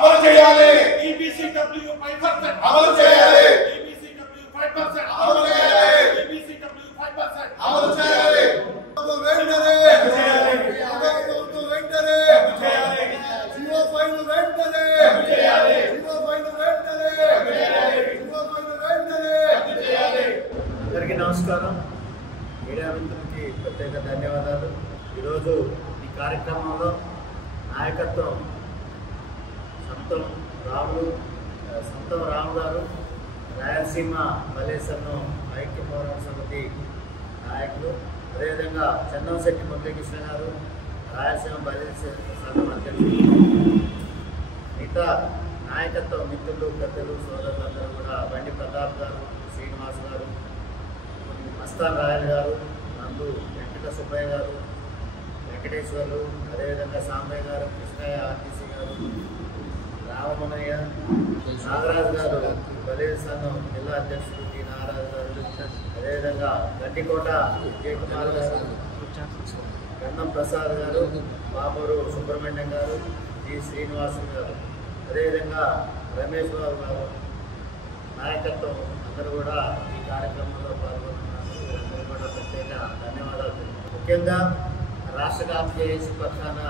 అమలు చేయాలి. EBCW 5% అమలు చేయాలి. EBCW 5% అమలు చేయాలి. EBCW 5% అమలు చేయాలి. వెంటనే చేయాలి. వెంటనే చేయాలి. జీవో ఫైల్ వెంటనే చేయాలి. జీవో ఫైల్ వెంటనే చేయాలి. జీవో ఫైల్ వెంటనే చేయాలి. అందరికీ నమస్కారం. మీడియా మిత్రులకి ప్రత్యేక ధన్యవాదాలు. ఈరోజు ఈ కార్యక్రమంలో నాయకత్వం సంతం రాము గారు, రాయలసీమ మలేసన్ను ఐక్య పోరాట సమితి నాయకులు, అదేవిధంగా చందంశెట్టి మురళీకృష్ణ గారు, రాయలసీమ బలేస సంఘం అధ్యక్షులు, మిగతా నాయకత్వం మిత్రులు, పెద్దలు, సోదరులందరూ కూడా బండి ప్రతాప్ గారు, శ్రీనివాస్ గారు, మస్తాన్ రాయల్ గారు, నందు వెంకట సుబ్బయ్య గారు, వెంకటేశ్వర్లు, అదేవిధంగా సాంబయ్య గారు, కృష్ణయ్య ఆర్టీసీ గారు, రామమణయ్య, నాగరాజు గారు, బలేస సంఘం జిల్లా అధ్యక్షులు టి నాగరాజు గారు, అదేవిధంగా గడ్డికోట విజయకుమార్ గారు, గన్నం ప్రసాద్ గారు, బాబూరు సుబ్రహ్మణ్యం గారు, జి శ్రీనివాసు గారు, అదేవిధంగా రమేష్ బాబు గారు నాయకత్వం అందరూ కూడా ఈ కార్యక్రమంలో పాల్గొన్నారు. వీరందరూ కూడా ప్రత్యేక ధన్యవాదాలు. ముఖ్యంగా రాష్ట్ర కాంగ్రెస్ పక్షాన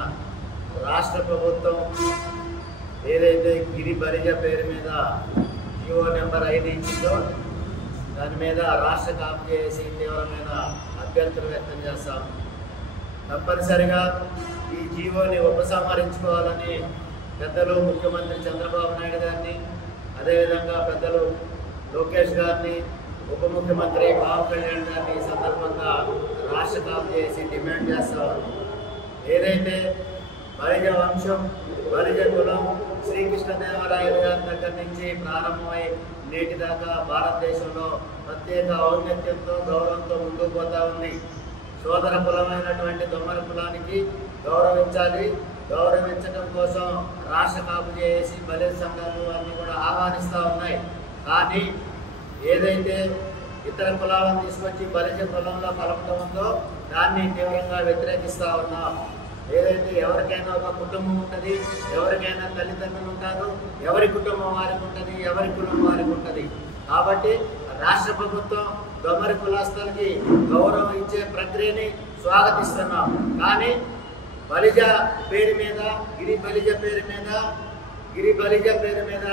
రాష్ట్ర ప్రభుత్వం ఏదైతే గిరి బలిజ పేరు మీద జీవో నెంబర్ 5 ఇచ్చిందో దాని మీద రాష్ట్ర కాంగ్రెస్ తీవ్రమైన అభ్యంతరం వ్యక్తం చేస్తాం. తప్పనిసరిగా ఈ జీవోని ఉపసంహరించుకోవాలని పెద్దలు ముఖ్యమంత్రి చంద్రబాబు నాయుడు గారిని, అదేవిధంగా పెద్దలు లోకేష్ గారిని, ఉప ముఖ్యమంత్రి పవన్ కళ్యాణ్ గారిని ఈ సందర్భంగా రాష్ట్ర కాంగ్రెస్ డిమాండ్ చేస్తాం. ఏదైతే బలిజ వంశం, బలిజ కులం శ్రీకృష్ణదేవరాయలు గారి దగ్గర నుంచి ప్రారంభమై నేటి దాకా భారతదేశంలో ప్రత్యేక ఔన్నత్యంతో గౌరవంతో ముందుకు పోతా ఉంది. సోదర కులమైనటువంటి దొమ్మరి కులానికి గౌరవించాలి. గౌరవించడం కోసం రాష్ట్ర కాపు చేసి బలిజ సంఘాలు అన్నీ కూడా ఆహ్వానిస్తూ ఉన్నాయి. కానీ ఏదైతే ఇతర కులాలను తీసుకొచ్చి బలిజ కులంలో కలపడం ఉందో దాన్ని తీవ్రంగా వ్యతిరేకిస్తూ ఉన్నాం. ఏదైతే ఎవరికైనా ఒక కుటుంబం ఉంటుంది, ఎవరికైనా తల్లిదండ్రులు ఉంటారు, ఎవరి కుటుంబం వారికి ఉంటుంది, ఎవరి కులం వారికి ఉంటుంది. కాబట్టి రాష్ట్ర ప్రభుత్వం దొమ్మరి కులస్తులకి గౌరవం ఇచ్చే ప్రక్రియని స్వాగతిస్తున్నాం. కానీ బలిజ పేరు మీద, గిరి బలిజ పేరు మీద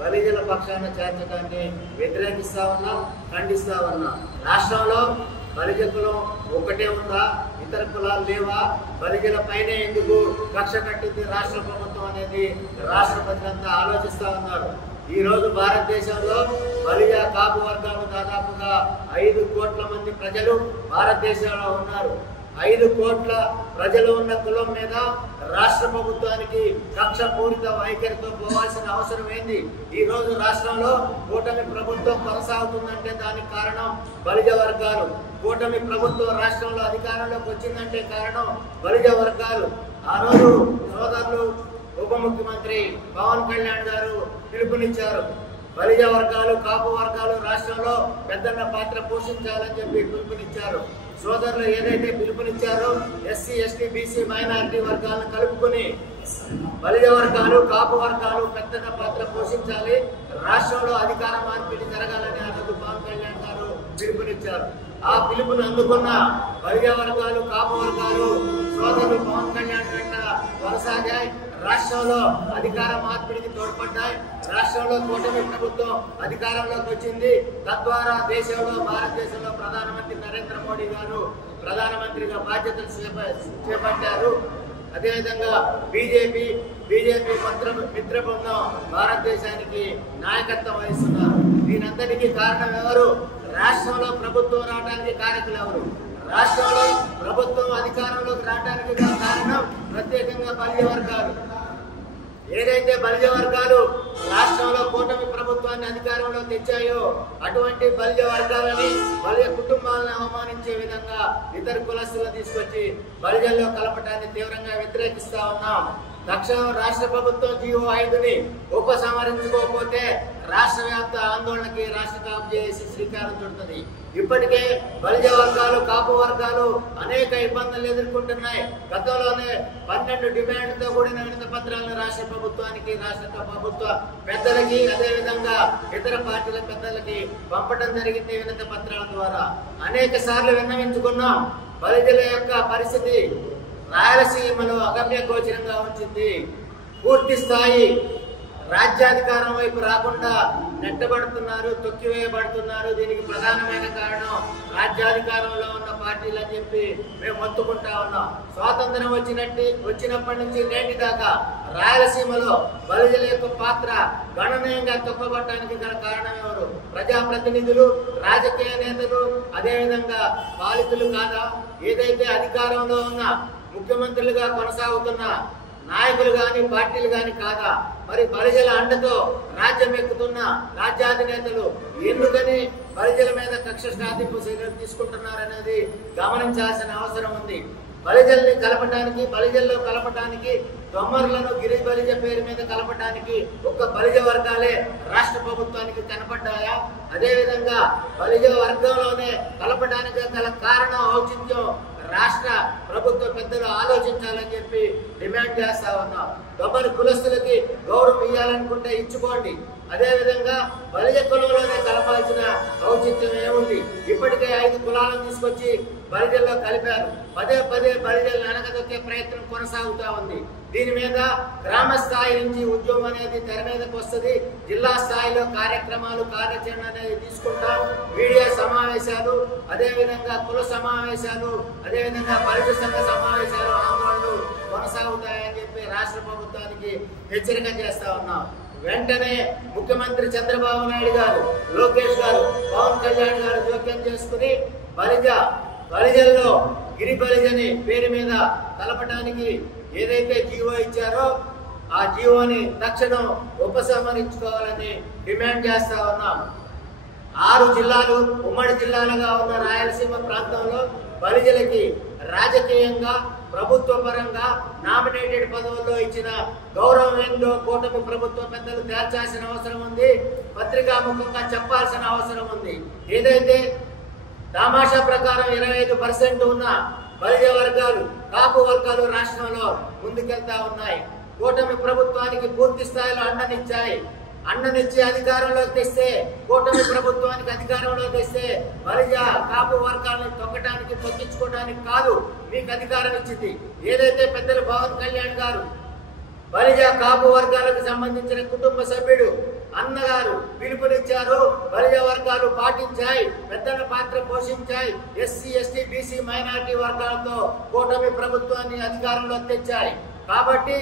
బలిజల పక్షాన చేర్చడాన్ని వ్యతిరేకిస్తా ఉన్నాం, ఖండిస్తా ఉన్నాం. రాష్ట్రంలో బలిజ కులం ఒకటే ఉందా, ఇతర కులాలు లేవా, బలిజల పైనే ఎందుకు కక్ష కట్టింది రాష్ట్ర ప్రభుత్వం అనేది రాష్ట్ర ప్రజలంతా ఆలోచిస్తా ఉన్నారు. ఈ రోజు భారతదేశంలో బలిజ కాపు వర్గాలు దాదాపుగా 5 కోట్ల మంది ప్రజలు భారతదేశంలో ఉన్నారు. 5 కోట్ల ప్రజలు ఉన్న కులం మీద రాష్ట్ర ప్రభుత్వానికి కక్షపూరిత వైఖరితో పోవాల్సిన అవసరం ఏంది? ఈ రోజు రాష్ట్రంలో కూటమి ప్రభుత్వం కొనసాగుతుందంటే దానికి కారణం బలిజ వర్గాలు. కూటమి ప్రభుత్వం రాష్ట్రంలో అధికారంలోకి వచ్చిందంటే కారణం బలిజ వర్గాలు. ఆ రోజు సోదరులు ఉప ముఖ్యమంత్రి పవన్ కళ్యాణ్ గారు పిలుపునిచ్చారు. బలిజ వర్గాలు, కాపు వర్గాలు రాష్ట్రంలో పెద్దన్న పాత్ర పోషించాలని చెప్పి పిలుపునిచ్చారు. సోదరులు ఏదైతే పిలుపునిచ్చారో ఎస్సీ, ఎస్టీ, బీసీ, మైనారిటీ వర్గాలను కలుపుకొని బలిజ వర్గాలు, కాపు వర్గాలు పెద్దన్న పాత్ర పోషించాలి, రాష్ట్రంలో అధికార మార్పిడి జరగాలని అన్నది పవన్ కళ్యాణ్ గారు పిలుపునిచ్చారు. ఆ పిలుపును అందుకున్న బలిజ వర్గాలు, కాపు వర్గాలు సోదరులు పవన్ కళ్యాణ్ వెంట కొనసాగాయి. రాష్ట్రంలో అధికార మార్పిడికి తోడ్పడ్డాయి. రాష్ట్రంలో కూటమి ప్రభుత్వం అధికారంలోకి వచ్చింది. తద్వారా దేశంలో, భారతదేశంలో ప్రధానమంత్రి నరేంద్ర మోడీ గారు ప్రధానమంత్రిగా బాధ్యతలు చేపట్టారు. అదేవిధంగా బీజేపీ మిత్ర బృందం భారతదేశానికి నాయకత్వం వహిస్తున్నారు. దీనంతటికీ కారణం ఎవరు? రాష్ట్రంలో ప్రభుత్వం రావడానికి కారకులు ఎవరు? రాష్ట్రంలో ప్రభుత్వం అధికారంలోకి రావడానికి కారణం ప్రత్యేకంగా బలిజ వర్గాలు. ఏదైతే బలిజ వర్గాలు రాష్ట్రంలో కూటమి ప్రభుత్వాన్ని అధికారంలో తెచ్చాయో అటువంటి బలిజ వర్గాలని, బలిజ కుటుంబాలను అవమానించే విధంగా ఇతర కులస్తులను తీసుకొచ్చి బలిజల్లో కలపటాన్ని తీవ్రంగా వ్యతిరేకిస్తా ఉన్నాం. తక్షణం రాష్ట్ర ప్రభుత్వం జీవో 5ని ఉపసంహరించుకోకపోతే రాష్ట్ర వ్యాప్త ఆందోళనకి రాష్ట్ర కాపు చేసి శ్రీకారం చుడుతుంది. ఇప్పటికే బలిజ వర్గాలు కాపు వర్గాలు అనేక ఇబ్బందులు ఎదుర్కొంటున్నాయి. గతంలోనే 12 డిమాండ్తో కూడిన వినతి పత్రాలను రాష్ట్ర ప్రభుత్వానికి, రాష్ట్ర ప్రభుత్వ పెద్దలకి, అదేవిధంగా ఇతర పార్టీల పెద్దలకి పంపడం జరిగింది. వినతి పత్రాల ద్వారా అనేక సార్లు విన్నవించుకున్నాం. బలిజల యొక్క పరిస్థితి రాయలసీమలో అగమ్య గోచరంగా ఉంచింది. పూర్తి స్థాయి రాజ్యాధికారం వైపు రాకుండా నెట్టబడుతున్నారు, తొక్కివేయబడుతున్నారు. దీనికి ప్రధానమైన కారణం రాజ్యాధికారంలో ఉన్న పార్టీలు అని చెప్పి మేము మొత్తుకుంటా ఉన్నాం. స్వాతంత్రం వచ్చినప్పటి నుంచి నేటి దాకా రాయలసీమలో బలిజల యొక్క పాత్ర గణనీయంగా తొక్కబట్టడానికి గల కారణం ఎవరు? ప్రజాప్రతినిధులు, రాజకీయ నేతలు, అదేవిధంగా పాలితులు కాదా? ఏదైతే అధికారంలో ఉన్న ముఖ్యమంత్రులుగా కొనసాగుతున్న నాయకులు గాని, పార్టీలు గాని కాదా? మరి బలిజల అండతో రాజ్యం ఎక్కుతున్న రాజ్యాధినేతలు ఎందుకని బలిజల మీద కక్ష సాధింపు చర్యలు తీసుకుంటున్నారనేది గమనించాల్సిన అవసరం ఉంది. బలిజల్ని కలపడానికి, బలిజల్లో కలపడానికి, దొమ్మర్లను గిరి బలిజ పేరు మీద కలపడానికి ఒక్క బలిజ వర్గాలే రాష్ట్ర ప్రభుత్వానికి కనపడ్డాయా? అదేవిధంగా బలిజ వర్గంలోనే కలపడానికి గల కారణం, ఔచిత్యం రాష్ట్ర ప్రభుత్వ పెద్దలు ఆలోచించాలని చెప్పి డిమాండ్ చేస్తా ఉన్నాం. దొమ్మరి కులస్తులకి గౌరవం ఇవ్వాలనుకుంటే ఇచ్చుకోండి. అదేవిధంగా బలిజ కులంలోనే కలపాల్సిన ఔచిత్యం ఏముంది? ఇప్పటికే 5 కులాలను తీసుకొచ్చి బలిజల్లో కలిపారు. పదే బలిజలను వెనకదొక్కే ప్రయత్నం కొనసాగుతా ఉంది. దీని మీద గ్రామ స్థాయి నుంచి ఉద్యమం అనేది తెర మీదకి వస్తుంది. జిల్లా స్థాయిలో కార్యక్రమాలు, కార్యాచరణ అనేది తీసుకుంటాం. మీడియా సమావేశాలు, అదేవిధంగా కుల సమావేశాలు, అదేవిధంగా బలిజ సంఘ సమావేశాలు, ఆందోళనలు కొనసాగుతాయని చెప్పి రాష్ట్ర ప్రభుత్వానికి హెచ్చరిక చేస్తా ఉన్నాం. వెంటనే ముఖ్యమంత్రి చంద్రబాబు నాయుడు గారు, లోకేష్ గారు, పవన్ కళ్యాణ్ గారు జోక్యం చేసుకుని బలిజల్లో గిరి బలిజని పేరు మీద కలపడానికి ఏదైతే జీవో ఇచ్చారో ఆ జీవోని తక్షణం ఉపసంహరించుకోవాలని డిమాండ్ చేస్తా ఉన్నాం. 6 జిల్లాలు ఉమ్మడి జిల్లాలుగా ఉన్న రాయలసీమ ప్రాంతంలో బలిజలకి రాజకీయంగా, ప్రభుత్వ పరంగా నామినేటెడ్ పదవుల్లో ఇచ్చిన గౌరవం ఏందో కూటమి ప్రభుత్వ పెద్దలు తేల్చాల్సిన అవసరం ఉంది. పత్రికాముఖంగా చెప్పాల్సిన అవసరం ఉంది. ఏదైతే తమాషా ప్రకారం 25% ఉన్న బలిజ వర్గాలు, కాపు వర్గాలు రాష్ట్రంలో ముందుకెళ్తా ఉన్నాయి. కూటమి ప్రభుత్వానికి పూర్తి స్థాయిలో అండనిచ్చి అధికారంలోకి తెస్తే, కూటమి ప్రభుత్వానికి అధికారంలో తెస్తే బలిజ కాపు వర్గాలను తొక్కించుకోవడానికి కాదు మీకు అధికారం ఇచ్చింది. ఏదైతే పెద్దలు పవన్ కళ్యాణ్ గారు బలిజ కాపు వర్గాలకు సంబంధించిన కుటుంబ సభ్యుడు అన్నగారు పిలుపునిచ్చారు. బలిజ వర్గాలు పాటించాయి, పెద్దల పాత్ర పోషించాయి. ఎస్సీ, ఎస్టీ, బీసీ, మైనారిటీ వర్గాలతో కూటమి ప్రభుత్వాన్ని అధికారంలో తెచ్చాయి. కాబట్టి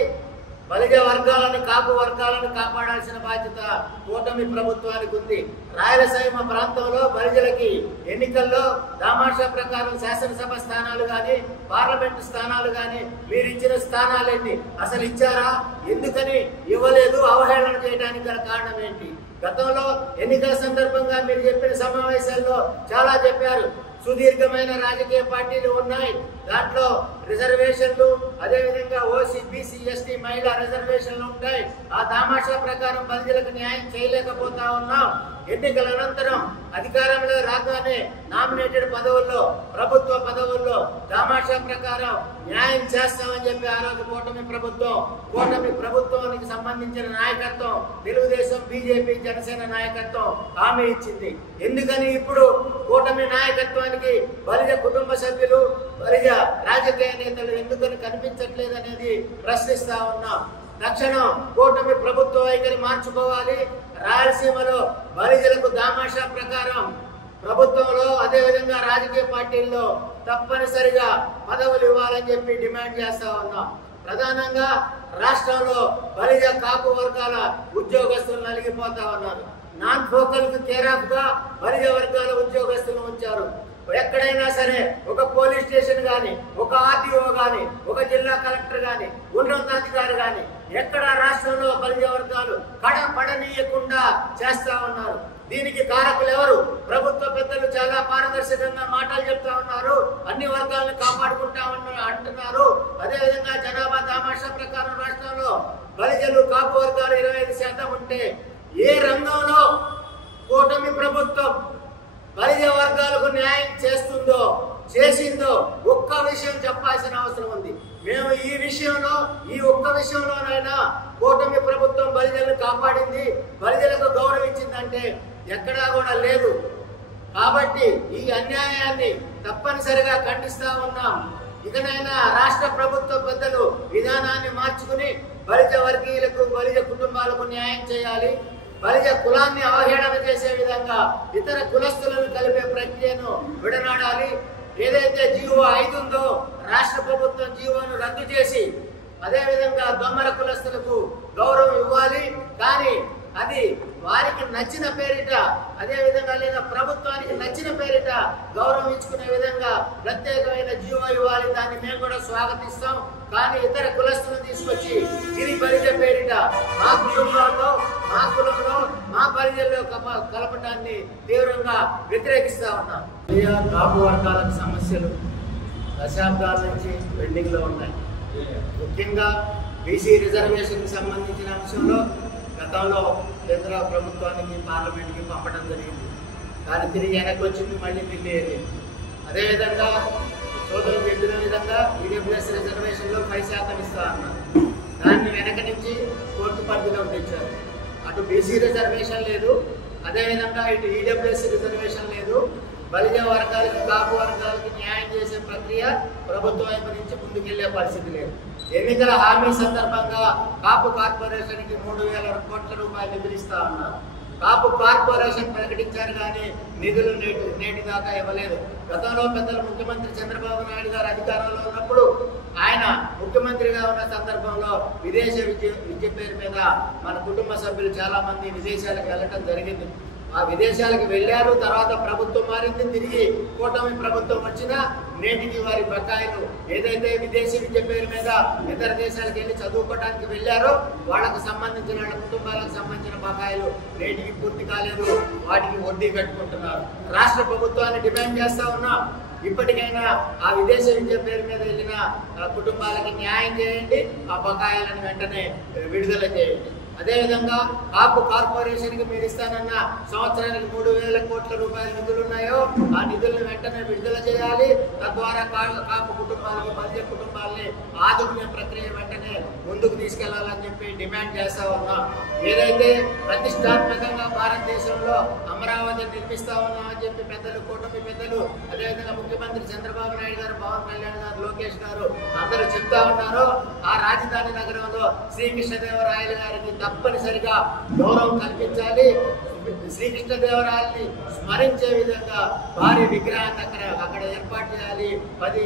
బలిజ వర్గాలను, కాపు వర్గాలను కాపాడాల్సిన బాధ్యత కూటమి ప్రభుత్వానికి ఉంది. రాయలసీమ ప్రాంతంలో బలిజలకి ఎన్నికల్లో దామాషా ప్రకారం శాసనసభ స్థానాలు గాని, పార్లమెంటు స్థానాలు గాని మీరు ఇచ్చిన స్థానాలెన్ని? అసలు ఇచ్చారా? ఎందుకని ఇవ్వలేదు? అవహేళన చేయడానికి గల కారణం ఏంటి? గతంలో ఎన్నికల సందర్భంగా మీరు చెప్పిన సమావేశాల్లో చాలా చెప్పారు. సుదీర్ఘమైన రాజకీయ పార్టీలు ఉన్నాయి, దాంట్లో రిజర్వేషన్లు, అదేవిధంగా ఓసీ, బీసీ, ఎస్టీ, మహిళా రిజర్వేషన్లు ఉంటాయి. ఆ దామాషా ప్రకారం బలిజలకు న్యాయం చేయలేకపోతా ఉన్నాం. ఎన్నికల అనంతరం అధికారంలో రాగానే నామినేటెడ్ పదవుల్లో, ప్రభుత్వ పదవుల్లో దామాషా ప్రకారం న్యాయం చేస్తామని చెప్పి ఆ రోజు కూటమి ప్రభుత్వానికి సంబంధించిన నాయకత్వం, తెలుగుదేశం, బీజేపీ, జనసేన నాయకత్వం హామీ ఇచ్చింది. ఎందుకని ఇప్పుడు కూటమి నాయకత్వానికి బలిజ కుటుంబ సభ్యులు, బలిజ రాజకీయ నేతలు ఎందుకని కనిపించట్లేదు అనేది ప్రశ్నిస్తా ఉన్నాం. తక్షణం కూటమి ప్రభుత్వ వైఖరి మార్చుకోవాలి. రాయలసీమలో బలిజలకు దామాషా ప్రకారం ప్రభుత్వంలో, అదేవిధంగా రాజకీయ పార్టీల్లో తప్పనిసరిగా పదవులు ఇవ్వాలని చెప్పి డిమాండ్ చేస్తా ఉన్నాం. ప్రధానంగా రాష్ట్రంలో బలిజ కాపు వర్గాల ఉద్యోగస్తులు నలిగిపోతా ఉన్నారు. నాన్ ఫోకల్ కు కేరాఫ్ గా బలిజ వర్గాల ఉద్యోగస్తులు ఉంచారు. ఎక్కడైనా సరే ఒక పోలీస్ స్టేషన్ గాని, ఒక ఆర్టీఓ గాని, ఒక జిల్లా కలెక్టర్ గాని, ఉన్నతాధికారి గాని ఎక్కడ రాష్ట్రంలో బలిజ వర్గాలు కడపడనీయకుండా చేస్తా ఉన్నారు. దీనికి కారకులు ఎవరు? ప్రభుత్వ పెద్దలు చాలా పారదర్శకంగా మాటలు చెప్తా ఉన్నారు, అన్ని వర్గాలను కాపాడుకుంటా అంటున్నారు. అదేవిధంగా జనాభా దామాషా ప్రకారం రాష్ట్రంలో బలిజలు కాపు వర్గాలు 25% ఉంటే ఏ రంగంలో కూటమి ప్రభుత్వం బలిజ వర్గాలకు న్యాయం చేసిందో ఒక్క విషయం చెప్పాల్సిన అవసరం ఉంది. మేము ఈ ఒక్క విషయంలోనైనా కూటమి ప్రభుత్వం బలిజలను కాపాడింది, బలిజలకు గౌరవించిందంటే ఎక్కడా కూడా లేదు. కాబట్టి ఈ అన్యాయాన్ని తప్పనిసరిగా ఖండిస్తా ఉన్నాం. ఇకనైనా రాష్ట్ర ప్రభుత్వ పెద్దలు విధానాన్ని మార్చుకుని బలిజ వర్గీయులకు, బలిజ కుటుంబాలకు న్యాయం చేయాలి. బలిజ కులాన్ని అవహేళన చేసే విధంగా ఇతర కులస్తులను కలిపే ప్రక్రియను విడనాడాలి. ఏదైతే జీవో 5 ఉందో రాష్ట్ర ప్రభుత్వం జీవోను రద్దు చేసి అదేవిధంగా దొమ్మల కులస్తులకు గౌరవం ఇవ్వాలి. కానీ అది వారికి నచ్చిన పేరిట, అదేవిధంగా లేదా ప్రభుత్వానికి నచ్చిన పేరిట గౌరవం ఇచ్చుకునే విధంగా ప్రత్యేకమైన జీవో ఇవ్వాలి. దాన్ని మేము కూడా స్వాగతిస్తాం. కానీ ఇతర కులస్తులను తీసుకొచ్చి గిరి బలిజ పేరిట మా కుటుంబంలో, మా కులంలో, మా బలిజల్లో కలపటాన్ని తీవ్రంగా వ్యతిరేకిస్తా ఉన్నాం. కాపు వర్గాల సమస్యలు దశాబ్దాల నుంచి పెండింగ్ లో ఉన్నాయి. ముఖ్యంగా బీసీ రిజర్వేషన్ కి సంబంధించిన అంశంలో గతంలో కేంద్ర ప్రభుత్వానికి, పార్లమెంట్కి పంపడం జరిగింది. దాన్ని తిరిగి వెనక్కి వచ్చింది, మళ్ళీ ఢిల్లీ వెళ్ళింది. అదేవిధంగా సోదరులు చెప్పిన విధంగా ఈడబ్ల్యూఎస్ రిజర్వేషన్లో 5% ఇస్తా అన్నారు. దాన్ని వెనక నుంచి కోర్టు పరిధిలో తెచ్చారు. అటు బీసీ రిజర్వేషన్ లేదు, అదేవిధంగా ఇటు ఈడబ్ల్యూఎస్ రిజర్వేషన్ లేదు. బలిజ వర్గాలకి, కాపు వర్గాలకి న్యాయం చేసే ప్రక్రియ ప్రభుత్వం వైపు నుంచి ముందుకెళ్లే పరిస్థితి లేదు. ఎన్నికల హామీ సందర్భంగా కాపు కార్పొరేషన్కి 3,000 కోట్ల రూపాయలు నిధులు ఇస్తా ఉన్నారు. కాపు కార్పొరేషన్ ప్రకటించారు కానీ నిధులు నేటి దాకా ఇవ్వలేదు. గతంలో పెద్దలు ముఖ్యమంత్రి చంద్రబాబు నాయుడు గారు అధికారంలో ఉన్నప్పుడు, ఆయన ముఖ్యమంత్రిగా ఉన్న సందర్భంలో విదేశ విద్య పేరు మీద మన కుటుంబ సభ్యులు చాలా మంది విదేశాలకు వెళ్ళటం జరిగింది. ఆ విదేశాలకు వెళ్ళారు. తర్వాత ప్రభుత్వం మారింది, తిరిగి కూటమి ప్రభుత్వం వచ్చినా నేటికి వారి బకాయిలు ఏదైతే విదేశీ విద్య పేరు మీద ఇతర దేశాలకు వెళ్ళి చదువుకోవడానికి వెళ్ళారో వాళ్ళకు సంబంధించిన, వాళ్ళ కుటుంబాలకు సంబంధించిన బకాయిలు నేటికి పూర్తి కాలేదు. వాటికి వడ్డీ కట్టుకుంటున్నారు. రాష్ట్ర ప్రభుత్వాన్ని డిమాండ్ చేస్తా ఉన్నాం, ఇప్పటికైనా ఆ విదేశీ విద్య పేరు మీద వెళ్ళిన కుటుంబాలకి న్యాయం చేయండి, ఆ బకాయిలను వెంటనే విడుదల చేయండి. అదేవిధంగా కాపు కార్పొరేషన్కి మీరు ఇస్తానన్న సంవత్సరానికి 3,000 కోట్ల రూపాయల నిధులు ఉన్నాయో ఆ నిధులను వెంటనే విడుదల చేయాలి. తద్వారా కాపు కుటుంబాలకి, బలిజ కుటుంబాలని ఆదుకునే ప్రక్రియ వెంటనే ముందుకు తీసుకెళ్లాలని చెప్పి డిమాండ్ చేస్తా ఉన్నాం. ఏదైతే ప్రతిష్టాత్మకంగా భారతదేశంలో అమరావతి నిర్మిస్తా ఉన్నామని చెప్పి పెద్దలు, కూటమి పెద్దలు, అదేవిధంగా ముఖ్యమంత్రి చంద్రబాబు నాయుడు గారు, పవన్ కళ్యాణ్ గారు, లోకేష్ గారు అందరూ చెప్తా ఉన్నారో ఆ రాజధాని నగరంలో శ్రీకృష్ణదేవరాయలు గారికి తప్పనిసరిగా గౌరవం కల్పించాలి. శ్రీకృష్ణదేవరాయల్ని స్మరించే విధంగా భారీ విగ్రహాన్ని అక్కడ ఏర్పాటు చేయాలి. 10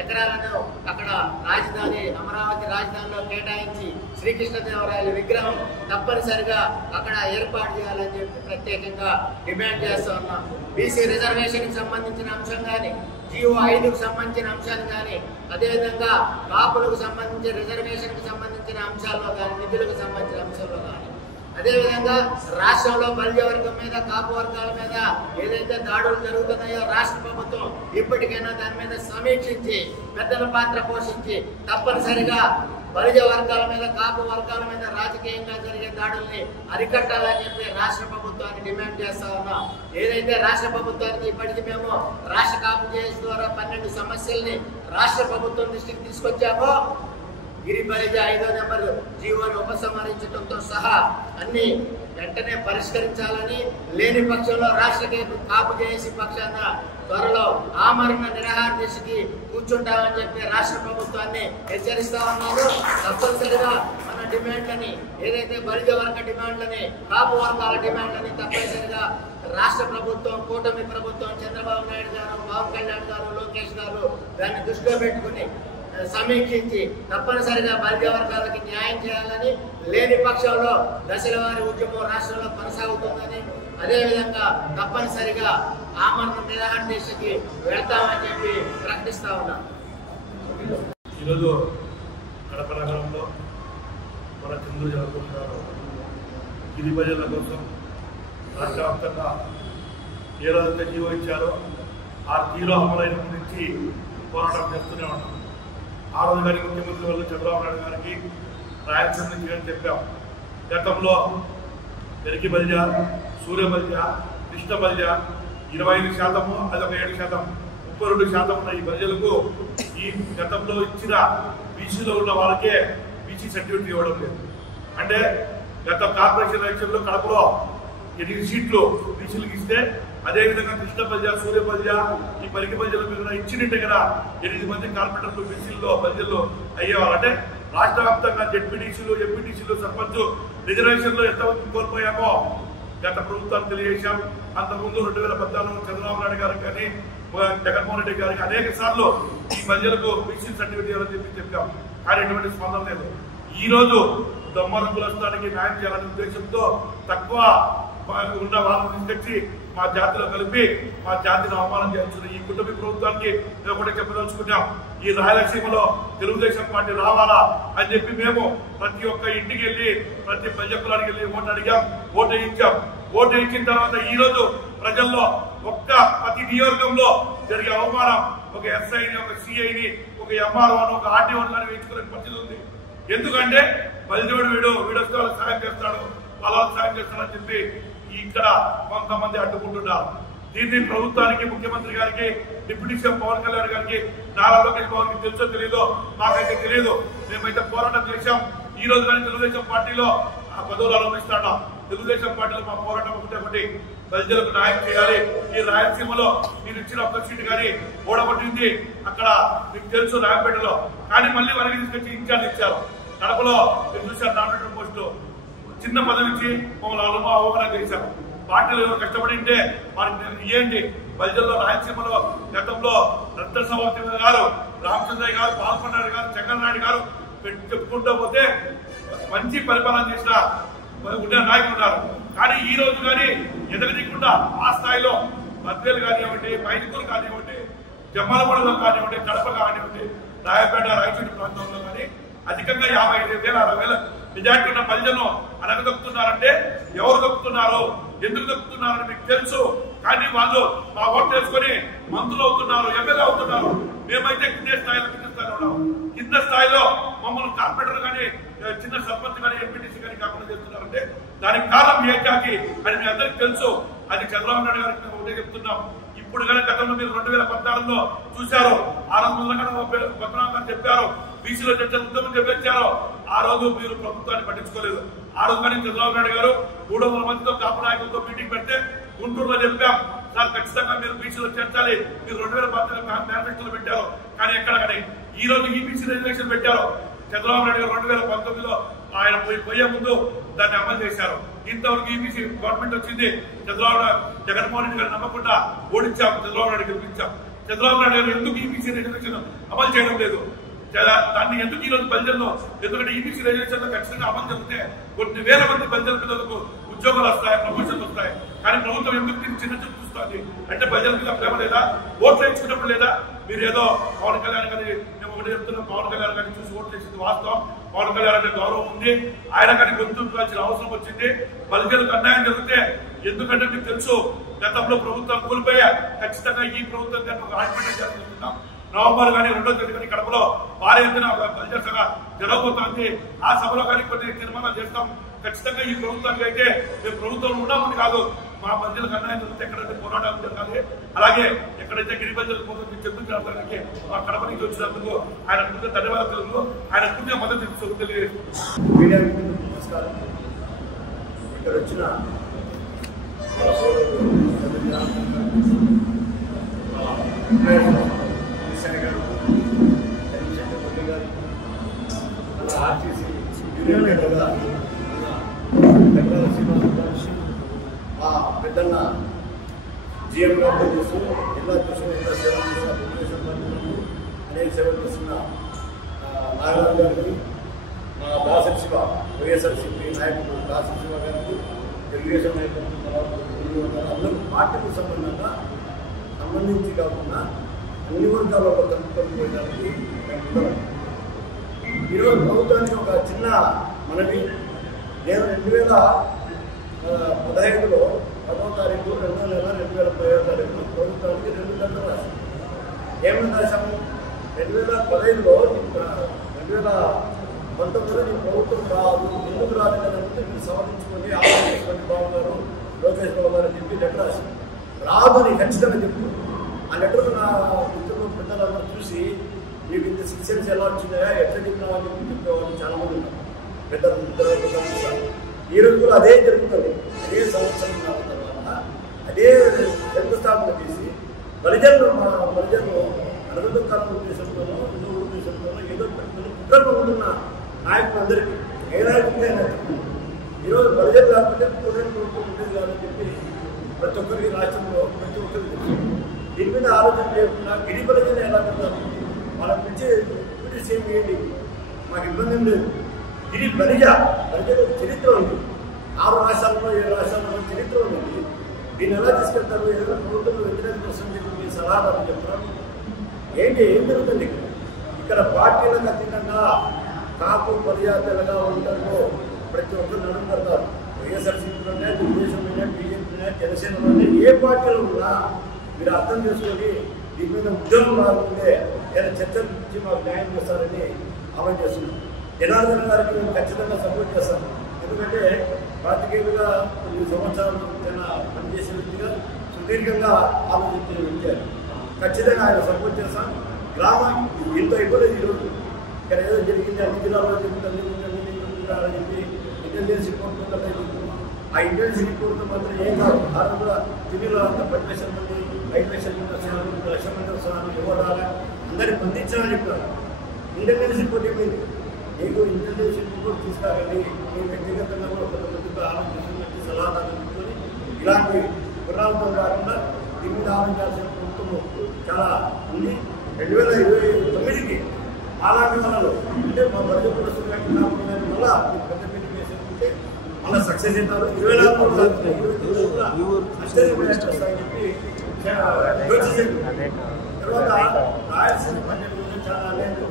ఎకరాలను అక్కడ రాజధాని, అమరావతి రాజధానిలో కేటాయించి శ్రీకృష్ణదేవరాయల విగ్రహం తప్పనిసరిగా అక్కడ ఏర్పాటు చేయాలని చెప్పి ప్రత్యేకంగా డిమాండ్ చేస్తూ ఉన్నాం. బీసీ రిజర్వేషన్కి సంబంధించిన అంశం కానీ, జీవో 5కు సంబంధించిన అంశాలు కానీ, అదేవిధంగా కాపులకు సంబంధించిన రిజర్వేషన్కి సంబంధించిన అంశాల్లో కానీ, నిధులకు సంబంధించిన అంశాల్లో కానీ, అదేవిధంగా రాష్ట్రంలో బలిజ వర్గం మీద, కాపు వర్గాల మీద ఏదైతే దాడులు జరుగుతున్నాయో రాష్ట్ర ప్రభుత్వం ఇప్పటికైనా దాని మీద సమీక్షించి పెద్దల పాత్ర పోషించి తప్పనిసరిగా బలిజ వర్గాల మీద, కాపు వర్గాల మీద రాజకీయంగా జరిగే దాడుల్ని అరికట్టాలని చెప్పి రాష్ట్ర ప్రభుత్వాన్ని డిమాండ్ చేస్తా ఉన్నాం. ఏదైతే రాష్ట్ర ప్రభుత్వానికి ఇప్పటికీ మేము రాష్ట్ర కాపు జేఏసీ ద్వారా 12 సమస్యల్ని రాష్ట్ర ప్రభుత్వం దృష్టికి తీసుకొచ్చామో, గిరి బలిజ 5వ నెంబర్ జీవోను ఉపసంహరించడంతో సహా అన్ని వెంటనే పరిష్కరించాలని, లేని పక్షంలో రాష్ట్ర కాపు జేఏసీ పక్షాన త్వరలో ఆమరణ నిరాహార దీక్షకి కూర్చుంటామని చెప్పి రాష్ట్ర ప్రభుత్వాన్ని హెచ్చరిస్తా ఉన్నారు. తప్పనిసరిగా మన డిమాండ్లని, ఏదైతే బలిజ వర్గ డిమాండ్లని, కాపు వర్గాల డిమాండ్లని తప్పనిసరిగా రాష్ట్ర ప్రభుత్వం, కూటమి ప్రభుత్వం, చంద్రబాబు నాయుడు గారు, పవన్ కళ్యాణ్ గారు, లోకేష్ గారు దాన్ని దృష్టిలో పెట్టుకుని సమీక్షించి తప్పనిసరిగా బలిజ వర్గాలకి న్యాయం చేయాలని, లేని పక్షంలో దశల వారి ఉద్యమం రాష్ట్రంలో కొనసాగుతుందని, అదేవిధంగా తప్పనిసరిగా ఆమరణ నిరాహార దీక్షకి వెళ్తామని చెప్పి ప్రకటిస్తా ఉన్నాం. ఈరోజు కడప నగరంలో మన చంద్రు జరుగుతున్నారు గిరి ప్రజల కోసం రాష్ట్ర వ్యాప్తంగా ఏ రోజైతే జీవో ఇచ్చారో ఆ జీవో అమలైనప్పటి నుంచి పోరాటం చేస్తూనే ఉన్నాం. ఆ రోజు గారికి ముఖ్యమంత్రి వాళ్ళు చంద్రబాబు నాయుడు గారికి రాయలసీమ నుంచి అని చెప్పాం. గతంలో పెరికి బల్జ, సూర్య బల్జ, కృష్ణ బల్జ 25%, అదొక 7%, 32% ఉన్న ఈ బల్జలకు ఈ గతంలో ఇచ్చిన బీసీలో ఉన్న వాళ్ళకే బీసీ సర్టిఫికేట్ ఇవ్వడం లేదు. అంటే గత కార్పొరేషన్ ఎలక్షన్లో కడపలో 8 సీట్లు బీసీలకు ఇస్తే అదేవిధంగా కృష్ణ బల్జ, సూర్య బల్జ, ఈ పరికి బల్జల మీద ఇచ్చినట్టే కదా 8 మంది కార్పొరేటర్లు బీసీల్లో బల్జల్లో అయ్యేవాళ్ళు. అంటే రాష్ట్ర వ్యాప్తంగా జెడ్పీటీసీలు, ఎంపీటీసీలు, సర్పంచ్ రిజర్వేషన్లో ఎంతమంది కోల్పోయామో గత ప్రభుత్వాన్ని తెలియజేశాం. అంతకుముందు 2014 చంద్రబాబు నాయుడు గారికి కానీ జగన్మోహన్ రెడ్డి గారికి అనేక సార్లు ఈ బల్జలకు బీసీ సర్టిఫికేట్ ఇవ్వాలని చెప్పాం. కానీ ఎటువంటి స్పందన లేదు. ఈ రోజు దొమ్మల కులస్తానికి న్యాయం చేయాలనే ఉద్దేశంతో తక్కువ ఉన్న వాళ్ళని తీసుకొచ్చి మా జాతిలో కలిపి మా జాతిని అవమానం చేస్తున్న ఈ కుటుంబ ప్రభుత్వానికి మేము ఒకటి చెప్పదలుచుకున్నాం. ఈ రాయలసీమలో తెలుగుదేశం పార్టీ రావాలా అని చెప్పి మేము ప్రతి ఒక్క ఇంటికి వెళ్ళి ప్రతి ప్రజకులానికి వెళ్ళి ఓటు అడిగాం, ఓటు వేయించాం. ఓటు వేయించిన తర్వాత ఈ రోజు ప్రజల్లో ప్రతి నియోజకంలో జరిగే అవమానం ఒక ఎస్ఐని, ఒక సిఐని, ఒక ఎంఆర్ఓను, ఒక ఆర్టీఓని కానీ వేయించుకునే పరిస్థితి ఉంది. ఎందుకంటే బలిజోడు వీడొస్తే వాళ్ళకి సాయం చేస్తాడు, వాళ్ళకి సాయం చేస్తాడని చెప్పి ఇక్కడ కొంతమంది అడ్డుకుంటున్నారు. దీన్ని ప్రభుత్వానికి, ముఖ్యమంత్రి గారికి, డిప్యూటీ సీఎం పవన్ కళ్యాణ్ గారికి, నారా లోకేష్ బాబుకి తెలుసో తెలియదో మాకైతే తెలియదు. మేమైతే పోరాటం చేశాం. ఈ రోజు కానీ తెలుగుదేశం పార్టీలో ఆ పదవులు అనుభవిస్తున్నాం. తెలుగుదేశం పార్టీలో మా పోరాటం ఒకటి ప్రజలకు న్యాయం చేయాలి. ఈ రాయలసీమలో మీరు ఇచ్చిన ఒక్క సీటు కానీ ఓడగొట్టింది అక్కడ మీకు తెలుసు రాయపేటలో. కానీ మళ్ళీ వారికి తీసుకొచ్చి ఇన్ఛార్జ్ ఇచ్చారు. కడపలో మీరు చూశారు నామినేటర్ పోస్టు చిన్న పదవి ఇచ్చి మమ్మల్ని అవమానం చేశారు. పార్టీలు ఎవరు కష్టపడి ఉంటే వారికి ఇవ్వండి. బల్జల్లో రాయలసీమలో గతంలో రత్నసభాపతి గారు, రామచంద్రయ్య గారు, పాల్పన్నాడు గారు, జగన్నాయుడు గారు చెప్పుకుంటూ పోతే మంచి పరిపాలన చేసిన ఉండే నాయకులు ఉన్నారు. కానీ ఈ రోజు కానీ ఎదగకుండా ఆ స్థాయిలో బద్వేలు కానివ్వండి, మైదుకూరు కానివ్వండి, జమ్మలగూడలో కానివ్వండి, కడప కానివ్వండి, రాయపేట, రాయచోటి ప్రాంతంలో కానీ అధికంగా 55,000, 60,000 మెజార్టీ ఉన్న ప్రజలను అనగదొక్కుతున్నారంటే ఎవరు దొక్కుతున్నారు, ఎందుకు దొక్కుతున్నారని మీకు తెలుసు. కానీ వాళ్ళు మా ఓట్లు వేసుకొని మంత్రులు అవుతున్నారు, ఎమ్మెల్యే అవుతున్నారు. మేమైతే కింద స్థాయిలో ఉన్నాం. కింద స్థాయిలో మమ్మల్ని కార్పొరేటర్ కానీ, చిన్న సర్పంచ్ కానీ, ఎంపీటీసీ కానీ కాకుండా చేస్తున్నారంటే దానికి కారణం ఏకాకి అని మీ అందరికి తెలుసు. అది చంద్రబాబు నాయుడు గారికి మేము ఒకటే చెప్తున్నాం. ఇప్పుడు కానీ గతంలో మీరు 2014లో చూశారు. ఆ రోజు పద్మనాభం చెప్పారు, బీసీలో చర్చలు ఉద్యమం చెప్పారు. ఆ రోజు మీరు ప్రభుత్వాన్ని పట్టించుకోలేదు. ఆ రోజు కానీ చంద్రబాబు నాయుడు గారు 300 మందితో కాపు నాయకులతో మీటింగ్ పెడితే గుంటూరులో చెప్పాం, సార్ ఖచ్చితంగా మీరు బీసీలో చేర్చాలి. మీరు 2018 మేనిఫెస్టోలో పెట్టారు. కానీ ఎక్కడ కానీ ఈ రోజు ఈబీసీ రిజర్వేషన్ పెట్టారు. చంద్రబాబు నాయుడు గారు 2019లో ఆయన పోయే ముందు దాన్ని అమలు చేశారు. ఇంతవరకు ఈబీసీ గవర్నమెంట్ వచ్చింది. జగన్మోహన్ రెడ్డి గారు నమ్మకుండా ఓడించాం, చంద్రబాబు నాయుడు గెలిపించాం. చంద్రబాబు నాయుడు గారు ఎందుకు ఈబీసీ రిజర్వేషన్ అమలు చేయడం లేదు? దాన్ని ఎందుకు ఈ రోజు బల్జల్లో, ఎందుకంటే ఈబీసీ రిజర్వేషన్ లో ఖచ్చితంగా అమలు జరిగితే కొన్ని వేల మంది బల్జల పిల్లలకు ఉద్యోగాలు వస్తాయి, ప్రమోషన్లు వస్తాయి. కానీ ప్రభుత్వం ఎందుకు చిన్న చూపు చూస్తుంది? అంటే ప్రజల మీద ప్రేమ లేదా? ఓట్లు వేయించుకున్నప్పుడు లేదా? మీరు ఏదో పవన్ కళ్యాణ్ గారి, మేము ఒకటి చెప్తున్నాం, పవన్ కళ్యాణ్ గారిని చూసి ఓట్లు వేసింది వాస్తవం. పవన్ కళ్యాణ్ అంటే గౌరవం ఉంది. ఆయన కానీ గొంతుకోవాల్సిన అవసరం వచ్చింది. బల్జలకు అన్యాయం జరిగితే ఎందుకంటే మీకు తెలుసు గతంలో ప్రభుత్వం కూలిపోయా. ఖచ్చితంగా ఈ ప్రభుత్వం కానీ ఒక రాజమండ్రి చేస్తున్నాం. నవంబర్ కానీ 2వ తేదీ కానీ కడపలో భారీ ఎత్తున బల్జ సభ జరగబోతోంది. ఆ సభలో కానీ కొన్ని తీర్మానాలు చేస్తాం. ఖచ్చితంగా ఈ ప్రభుత్వానికి అయితే మేము ప్రభుత్వంలో ఉన్నామని కాదు, మా బల్జలకు అన్యాయం జరిగితే ఎక్కడైతే పోరాటాలు జరగాలి. అలాగే ఎక్కడైతే గిరి బల్జలు పోతుంది చెందుతున్నందుకు మా కడప నుంచి వచ్చినందుకు ఆయన ముందు ధన్యవాదాలు, ఆయన పూర్తిగా మద్దతు నమస్కారం. ఇక్కడ వచ్చిన ఆర్టీసీ యూనియన్ లీడర్గా మా పెద్దన్న జీఎం గారితో చూస్తూ జిల్లా చూసిన సేవలు చేసిన తెలుగుదేశం పార్టీలకు అనేక సేవలు చేస్తున్న నాగరాజు గారికి, మా దాసరి శివ వైఎస్ఆర్సీపీ నాయకులు దాసరి శివ గారికి, తెలుగుదేశం నాయకులు అందరూ పార్టీకి సంబంధించి కాకుండా అన్ని వర్గాల్లో కలుపుకొని పోయడానికి మేము ఈరోజు ప్రభుత్వానికి ఒక చిన్న మనవి. నేను 2014 15లో 10వ తారీఖు 2వ నెల 2017 తారీఖున ప్రభుత్వానికి 2 గంటలు రాశాం. ఏమని రాశాము? 2015లో 2019లో ఈ ప్రభుత్వం రాదు, ఎందుకు రాలేదంటే మీరు సవరించుకొని ఆలోచించుకోండి బాబు గారు, లోకేష్ బాబు గారు చెప్పి లెటర్ రాశాం. రాదు అని ఖచ్చితంగా చెప్పు. ఆ లెటర్ నా మిత్రులు పెద్దలందరూ చూసి మీకు ఇంత సిక్సెన్స్ ఎలా వచ్చినాయా, ఎట్లా చెప్పినా అని చెప్పి చెప్పేవాళ్ళు చాలామంది ఉన్నారు. పెద్దలు ఈ రోజు కూడా అదే జరుగుతుంది. అదే సంవత్సరం తర్వాత అదే శంకుస్థాపన చేసి బలిజన్లు అనుబంధకాల ఉద్దేశంతోనో హిందూ ఉద్దేశంతోనో ఏదో పెట్టుకుని కుట్రలో ఉంటున్న నాయకులందరికీ ఏ నాయకుడికైనా ఈరోజు బలిజన్ లేకపోతే కూటమి ప్రభుత్వం ఉండేది కాదని చెప్పి ప్రతి ఒక్కరికి రాష్ట్రంలో ప్రతి ఒక్కరికి దీని మీద ఆలోచన చేయకుండా గిరి బలిజన్ ఎలా పెడతారు, వాళ్ళ నుంచి సేమ్ చేయండి, మాకు ఇబ్బంది ఏం లేదు. ఇది బలిజ చరిత్ర ఉంది. 6 రాష్ట్రాల్లో 7 రాష్ట్రాల్లో చరిత్ర ఉంది. దీన్ని ఎలా తీసుకెళ్తారు? ఏదైనా ప్రభుత్వం వ్యతిరేకత కోసం చెప్పి మీ సలహాలు చెప్తారు. ఏం జరుగుతుంది ఇక్కడ? పార్టీలకు అతీతంగా కాపు పర్యాటనగా ఉండడంలో ప్రతి ఒక్కరు నడుము కడతారు. వైఎస్ఆర్సీపీలోనే, తెలుగుదేశంలోనే, బీజేపీలోనే, జనసేనలోనే ఏ పార్టీలో ఉన్నా మీరు అర్థం చేసుకొని దీని మీద ఉద్యోగం రాకుంటే ఏదైనా చర్చలు ఇచ్చి మాకు న్యాయం చేస్తారని అమలు చేస్తున్నాం. జనార్దన్ గారికి మేము ఖచ్చితంగా సపోర్ట్ చేస్తాం. ఎందుకంటే రాజకీయంగా కొన్ని సంవత్సరాలు పనిచేసిన వ్యక్తిగా సుదీర్ఘంగా ఆలోచించిన వ్యక్తి. ఖచ్చితంగా ఆయన సపోర్ట్ చేస్తాం. గ్రామం ఇంత ఇవ్వలేదు ఈరోజు. ఇక్కడ ఏదో జరిగింది అన్ని జిల్లాలో జరుగుతుంది అని చెప్పి ఇంటెలిజెన్స్ రిపోర్ట్ ఆ ఇంటెలిజెన్స్ రిపోర్ట్ మాత్రం ఏం కాదు. ఆ రోజు ఢిల్లీలో అంత 10 లక్షల మంది, 5 లక్షల మంది వస్తున్నారు, 2 లక్షల మంది వస్తున్నారు, ఎవరు రాలే, అందరినీ బంధించాలని చెప్పారు. ఇంటెలిజెన్స్ రిపోర్ట్ ఏమైంది? మీకు ఇంటెలిజెన్స్ రిపోర్ట్ తీసుకురాగండి, మీ వ్యక్తిగతంగా కూడా కొంతమందితో ఆలోచించి సలహాదారు తీసుకొని ఇలాంటి పునరావృతం కాకుండా దీని మీద ఆలోచించాల్సిన ప్రభుత్వం చాలా ఉంది. 2029కి అలాంటి మనలో అంటే మా బడ్జెట్ కూడా మళ్ళీ పెద్ద పెద్ద వేసేసుకుంటే మళ్ళీ సక్సెస్ అవుతారు. 24 తర్వాత రాయలసీమ బడ్జెట్ గురించి చాలా మీరు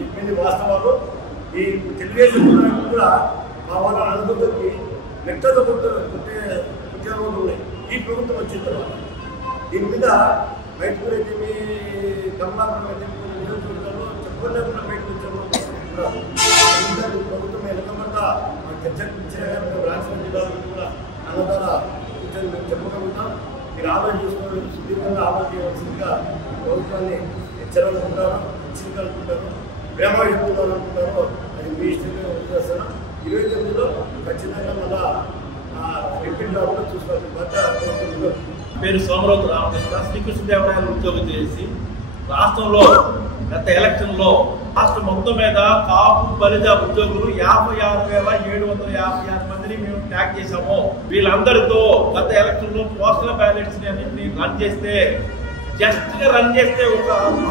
చెప్పింది వాస్తవాలు. ఈ తెలుగుదేశం కూడా మా వాళ్ళ అనుభూతికి మెట్టతో కొట్టే ఉద్యోగాలు ఉన్నాయి. ఈ ప్రభుత్వం వచ్చిన తర్వాత దీని మీద బయటకు అయితే మీ కమలాపురం అయితే నియోజకవర్గంలో చెప్పలేకుండా బయటకు వచ్చాము. ప్రభుత్వం వెనకమంతా చర్చకు రాష్ట్ర జిల్లాలో కూడా అన్న ద్వారా మేము చెప్పగలుగుతాం. మీరు ఆలోచన చేసుకోవాలి, సుదీర్ఘంగా ఆలోచన చేయవలసిందిగా ప్రభుత్వాన్ని హెచ్చరించుకుంటారు, హెచ్చరికలుకుంటారు, ప్రేమ చెప్పుకోవాలనుకుంటారో అది మీ ఇష్టంగా వదిలేస్తాను. 29లో ఖచ్చితంగా మళ్ళా రిపీట్ రాకుండా చూసుకోవాలి. పేరు సోమరాజు రామకృష్ణ. శ్రీకృష్ణదేవరాయలు ఉద్యోగం చేసి రాష్ట్రంలో గత ఎలక్షన్లో రాష్ట్రం మొత్తం మీద కాపు బలిజ ఉద్యోగులు 56,756 మందిని మేము ట్యాగ్ చేశాము. వీళ్ళందరితో గత ఎలక్షన్ లో పోస్టల్ బ్యాలెట్స్ అన్నింటినీ రన్ చేస్తే జస్ట్ గా రన్ చేస్తే ఒక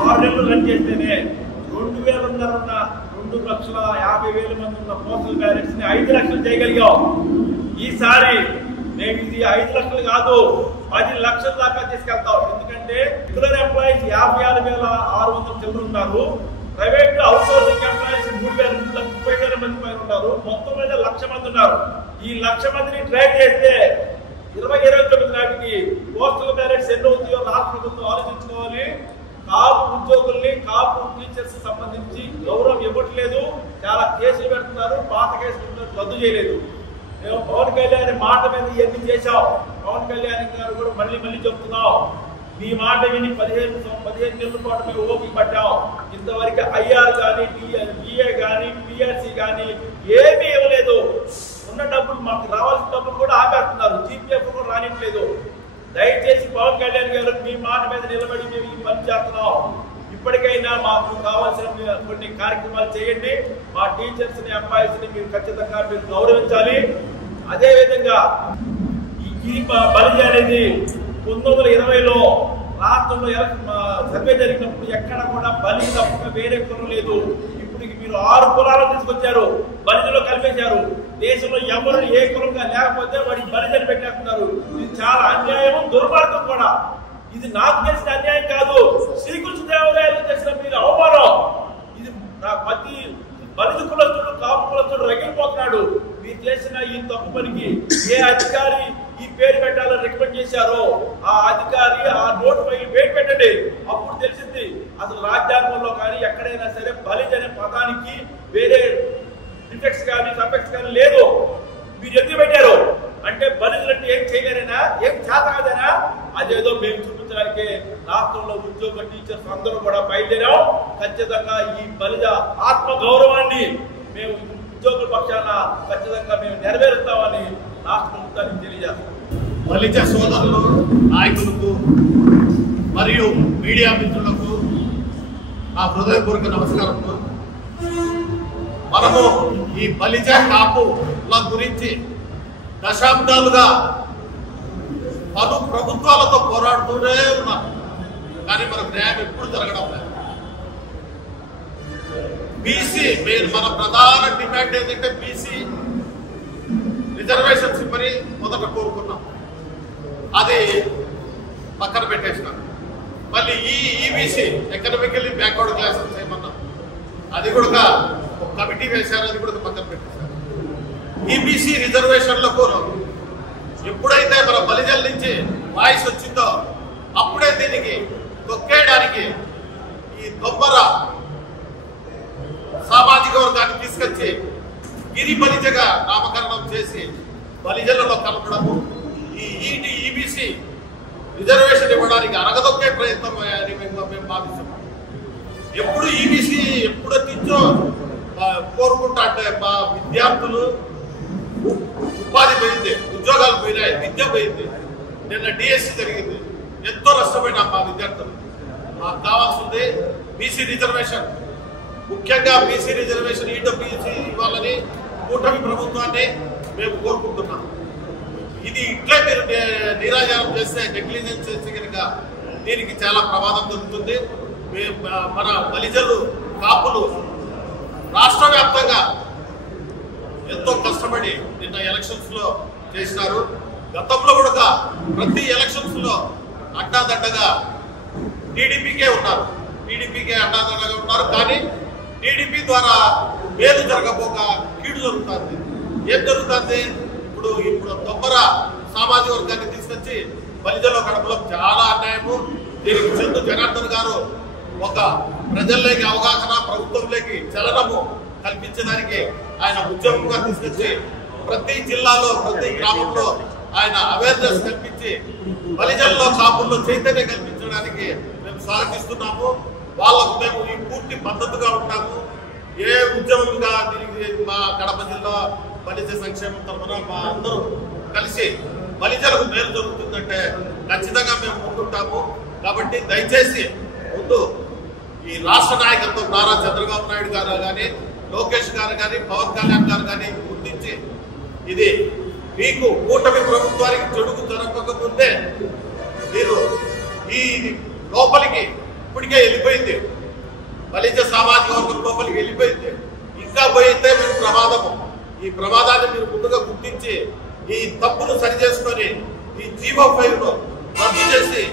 6 నెలలు రన్ చేస్తేనే 2,50,000 మంది ఉన్న పోస్టల్ బ్యాలెట్స్ ని 5 లక్షలు చేయగలిగాం. ఈసారి మేము ఇది 5 లక్షలు కాదు 10 లక్షల దాకా తీసుకెళ్తాం. ఎందుకంటే రెగ్యులర్ ఎంప్లాయీస్ 56,600 చిల్లర ఉన్నారు. ప్రైవేట్ అవుట్ సోర్సింగ్ ఎంప్లాయీస్ 30,000 మంది పైన ఉన్నారు. మొత్తం మీద 1,00,000 మంది ఉన్నారు. ఈ 1,00,000 మందిని ట్రాక్ చేస్తే 2029 నాటికి పోస్టల్ బ్యాలెట్స్ ఎన్ని అవుతాయో రాష్ట్ర ప్రభుత్వం ఆలోచించుకోవాలి. కాపు ఉద్యోగుల్ని, కాపు టీచర్స్ సంబంధించి గౌరవం ఇవ్వట్లేదు. చాలా కేసులు పెడుతున్నారు. పాత కేసులు రద్దు చేయలేదు. మేము పవన్ కళ్యాణ్ మాట మీద ఇవన్నీ చేశాం. పవన్ కళ్యాణ్ గారు కూడా మళ్ళీ చెప్తున్నాం. మీ మాట విని 15 నెలల పాటు మేము ఓపిక పట్టాం. ఇంతవరకు ఐఆర్ కానీ, డిఏ కానీ, పిఆర్సీ కానీ ఏమీ ఇవ్వలేదు. ఉన్న డబ్బులు మాకు రావాల్సిన డబ్బులు కూడా ఆపేస్తున్నారు. జీపీఎఫ్ కూడా రానిట్లేదు. దయచేసి పవన్ కళ్యాణ్ గారు మీ మాట మీద నిలబడి మేము ఈ పని చేస్తున్నాం. ఇప్పటికైనా మాకు కావాల్సిన కొన్ని కార్యక్రమాలు చేయండి. మా టీచర్స్ ని, ఎంప్లాయీస్ ని మీరు ఖచ్చితంగా మీరు గౌరవించాలి. అదే విధంగా ఈ గిరి బలిజ అనేది 1920లో రాష్ట్రంలో సర్వే జరిగినప్పుడు ఎక్కడ కూడా బలి తప్ప వేరే కులం లేదు. ఇప్పటికి మీరు 6 కులాలు తీసుకొచ్చారు, బలిజలో కలిపేశారు. దేశంలో ఎవరు ఏ కులంగా లేకపోతే వాడికి బలిజని పెట్టేస్తున్నారు. ఇది చాలా అన్యాయం, దుర్మార్గం కూడా. ఇది నాకు చేసిన అన్యాయం కాదు, శ్రీకృష్ణదేవరాయలు చేసిన మీరు అవమానం. ఇది ప్రతి బలిజ కులస్తుడు, కాపు కులస్తుడు రగిలిపోతున్నాడు. మీరు చేసిన ఈ తప్పు పనికి ఏ అధికారి ఈ పేరు పెట్టాలని రికమెండ్ చేశారో ఆ అధికారి ఆ నోటు పై పేరు పెట్టండి. అప్పుడు తెలిసింది అసలు రాజ్యాంగంలో కానీ ఎక్కడైనా సరే బలిజ్ అనే పదానికి వేరే డిఫెక్ట్స్ కానీ సఫెక్ట్స్ కానీ లేదు. మీరు ఎందుకు పెట్టారు అంటే బలిజులు అంటే ఏం చేయలేరేనా, ఏం చేత కాదేనా? అదేదో మేము చూపించడానికి రాష్ట్రంలో ఉద్యోగ టీచర్స్ అందరూ కూడా బయలుదేరాం. ఖచ్చితంగా ఈ బలిజ ఆత్మ గౌరవాన్ని మేము ఉద్యోగుల పక్షాన ఖచ్చితంగా మేము నెరవేరుస్తామని రాష్ట్ర ప్రభుత్వానికి తెలియజేస్తాం. బలిజ సోదరులు, నాయకులకు మరియు మీడియా మిత్రులకు నా హృదయపూర్వక నమస్కారములు. మనము ఈ బలిజ కాపుల గురించి దశాబ్దాలుగా పలు ప్రభుత్వాలతో పోరాడుతూనే ఉన్నాం, కానీ మనకు న్యాయం ఎప్పుడు జరగడం లేదు. బీసీ మన ప్రధాన డిమాండ్ ఏంటంటే బీసీ రిజర్వేషన్స్ ఇవ్వని మొదట కోరుకున్నాం, అది పక్కన పెట్టేసినాం. మళ్ళీ ఈబీసీ ఎకనామికల్లీ బ్యాక్వర్డ్ క్లాసెస్ ఏమన్నాం, అది కూడా ఒక కమిటీ వేశారు, అది కూడా పక్కన పెట్టేశారు. ఈబీసీ రిజర్వేషన్లకు ఎప్పుడైతే మన బలిజల నుంచి వాయిస్ వచ్చిందో అప్పుడే దీనికి తొక్కేయడానికి ఈ దొబ్బర సామాజిక వర్గాన్ని తీసుకొచ్చి గిరి బలిజగా నామకరణం చేసి బలిజలలో కలపడము, ఈ ఈబీసీ రిజర్వేషన్ ఇవ్వడానికి అరగదొక్కే ప్రయత్నం అని మేము భావిస్తున్నాం. ఎప్పుడు ఈబీసీ ఎప్పుడు తెచ్చో కోరుకుంటా అంటే మా విద్యార్థులు ఉపాధి పోయింది, ఉద్యోగాలు పోయినాయి, విద్య పోయింది. నిన్న డిఎస్సి జరిగింది, ఎంతో నష్టపోయినా మా విద్యార్థులు. మాకు కావాల్సింది బీసీ రిజర్వేషన్, ముఖ్యంగా బీసీ రిజర్వేషన్ ఈడబ్ల్యూసీ ఇవ్వాలని కూటమి ప్రభుత్వాన్ని మేము కోరుకుంటున్నాం. ఇది ఇట్లే మీరు నిరాజారం చేస్తే, నెగ్లిజెన్స్ చేస్తే కనుక దీనికి చాలా ప్రమాదం జరుగుతుంది. మన బలిజలు కాపులు రాష్ట్ర వ్యాప్తంగా ఎంతో కష్టపడి నిన్న ఎలక్షన్స్ లో చేసినారు. గతంలో కూడా ప్రతి ఎలక్షన్స్ లో అడ్డాదండగా టీడీపీకే ఉన్నారు, టీడీపీకే అడ్డాదండగా ఉన్నారు. కానీ టీడీపీ ద్వారా మేలు జరగబోక కీడు జరుగుతుంది. ఏం జరుగుతుంది? ఇప్పుడు దొబ్బర సామాజిక వర్గాన్ని తీసుకొచ్చి బలిజలో గడపడం చాలా అన్యాయము. దీనికి చందు జనార్దన్ గారు ఒక ప్రజల్లోకి అవగాహన, ప్రభుత్వంలోకి చలనము కల్పించడానికి ఆయన ఉద్యమంగా తీసుకొచ్చి ప్రతి జిల్లాలో ప్రతి గ్రామంలో ఆయన అవేర్నెస్ కల్పించి బలిజల్లో కాపుల్లో చైతన్యం కల్పించడానికి మేము స్వాగతిస్తున్నాము. వాళ్ళకు మేము ఈ పూర్తి మద్దతుగా ఉంటాము. ఏ ఉద్యమంగా దీనికి మా కడప జిల్లా బలిజ సంక్షేమం తరఫున మా అందరూ కలిసి బలిజలకు మేలు జరుగుతుందంటే ఖచ్చితంగా మేము ముందుంటాము. కాబట్టి దయచేసి ముందు ఈ రాష్ట్ర నాయకత్వం నారా చంద్రబాబు నాయుడు గారు కానీ, లోకేష్ గారు కానీ, పవన్ కళ్యాణ్ గారు కానీ గుర్తించి ఇది మీకు కూటమి ప్రభుత్వానికి చెడుకు జరగకముందే మీరు ఈ లోపలికి ఇప్పటికే వెళ్ళిపోయింది, బలిజ సామాజిక వర్గం లోపలికి వెళ్ళిపోయింది. ఇంకా పోయితే మీకు ప్రమాదము. ఈ ప్రమాదాన్ని మీరు ముందుగా గుర్తించి ఈ తప్పును సరి చేసుకొని ఈ జీవో 5 రద్దు చేసి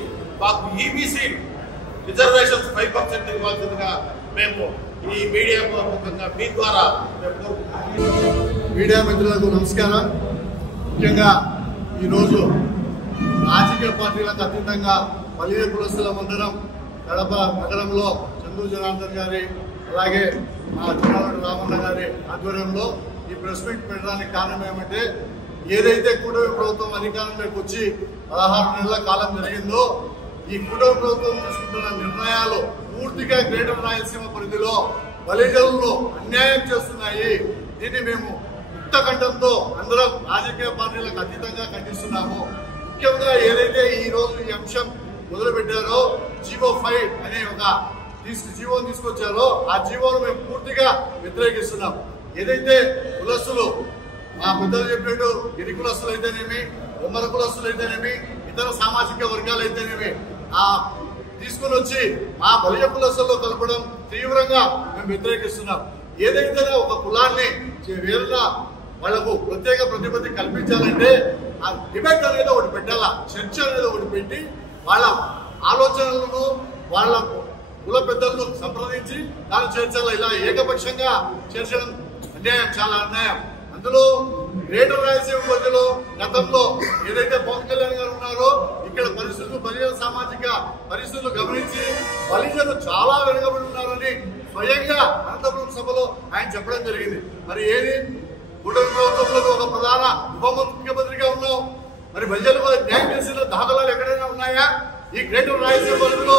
మాకు ఈబీసీ రిజర్వేషన్స్ 5% ఇవ్వాల్సిందిగా మేము ఈ మీడియా ముఖంగా మీ ద్వారా మీడియా మిత్రులకు నమస్కారం. ముఖ్యంగా ఈరోజు రాజకీయ పార్టీలకు అతీతంగా బలిజ కులస్తుల మందిరం కడప నగరంలో చందు జనార్దన్ గారి అలాగే మా చిన్నారెడ్డి రామన్న గారి ఆధ్వర్యంలో ఈ ప్రెస్ మీట్ పెట్టడానికి కారణం ఏమంటే, ఏదైతే కూటమి ప్రభుత్వం అధికారంలోకి వచ్చి 16 నెలల కాలం జరిగిందో ఈ కూటమి ప్రభుత్వం తీసుకుంటున్న నిర్ణయాలు పూర్తిగా గ్రేటర్ రాయలసీమ పరిధిలో బలిజలను అన్యాయం చేస్తున్నాయి. దీన్ని మేము ముక్తకంఠంతో అందరం రాజకీయ పార్టీలకు అతీతంగా ఖండిస్తున్నాము. ముఖ్యంగా ఏదైతే ఈ రోజు ఈ అంశం మొదలుపెట్టారో జీవో 5 అనే ఒక జీవోను తీసుకొచ్చారో ఆ జీవోను మేము పూర్తిగా వ్యతిరేకిస్తున్నాం. ఏదైతే కులస్తులు మా పెద్దలు చెప్పినట్టు గిరి కులస్తులు అయితేనేమి, ఉమ్మర కులస్తులు అయితేనేమి, ఇతర సామాజిక వర్గాలు అయితేనేమి ఆ తీసుకుని వచ్చి మా బలిజ కులస్తుల్లో కలపడం తీవ్రంగా మేము వ్యతిరేకిస్తున్నాం. ఏదైతే ఒక కులాన్ని వేరుగా వాళ్లకు ప్రత్యేక ప్రతిపత్తి కల్పించాలంటే ఆ డిబేట్ అనేది ఒకటి పెట్టాలా, చర్చ అనేది ఒకటి పెట్టి వాళ్ళ ఆలోచనలను వాళ్ళ కుల పెద్దలను సంప్రదించి దాన్ని చేర్చాలా. ఇలా ఏకపక్షంగా చేర్చడం అన్యాయం, చాలా అన్యాయం. అందులో గ్రేటర్ రాయలసీమ మధ్యలో గతంలో ఏదైతే పవన్ కళ్యాణ్ గారు ఉన్నారో ఇక్కడ పరిస్థితులు బలిజన సామాజిక పరిస్థితులు గమనించి బలిజను చాలా వెనుకబడి ఉన్నారని స్వయంగా అనంతపురం సభలో ఆయన చెప్పడం జరిగింది. మరి ఏది కూటమి ప్రభుత్వంలో ఒక ప్రధాన ఉప ముఖ్యమంత్రిగా ఉన్నాం, మరి బలిజలకు న్యాయం చేసిన దాఖలాలు ఎక్కడైనా ఉన్నాయా? ఈ గ్రేటర్ రాయలసీమ పరిధిలో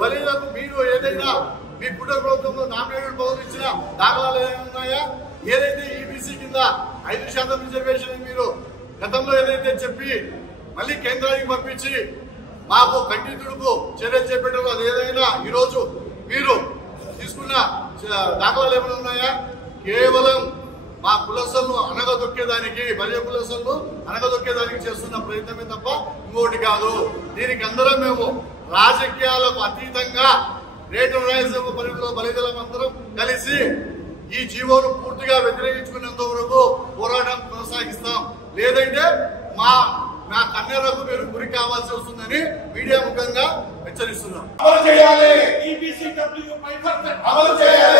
బలిజలకు మీరు ఏదైనా మీ కూటమి ప్రభుత్వంలో నామినేటెడ్ పదవులు ఇచ్చిన దాఖలాలు ఏమైనా ఉన్నాయా? ఏదైతే ఈబీసీ కింద 5% రిజర్వేషన్ మీరు గతంలో ఏదైతే చెప్పి మళ్ళీ కేంద్రానికి పంపించి మాకు కంటి తుడుపు చర్యలు చేపట్టారు, అది ఏదైనా ఈరోజు మీరు తీసుకున్న దాఖలాలు ఏమైనా ఉన్నాయా? కేవలం మా కులసలను అనగదొక్కేదానికి, బలిజ కులసలను అనగదొక్కేదానికి చేస్తున్న ప్రయత్నమే తప్ప ఇంకోటి కాదు. దీనికి అందరం మేము రాజకీయాలకు అతీతంగా గ్రేటర్ రాయలసీమ పరిధిలో బలిజలం అందరం కలిసి ఈ జీవోను పూర్తిగా వ్యతిరేకించుకునేంత వరకు పోరాటం కొనసాగిస్తాం. లేదంటే మా కన్నెరకు మీరు గురి కావాల్సి వస్తుందని మీడియా ముఖంగా హెచ్చరిస్తున్నాం. అమలు చేయాలి. EBCW 5% అమలు చేయాలి.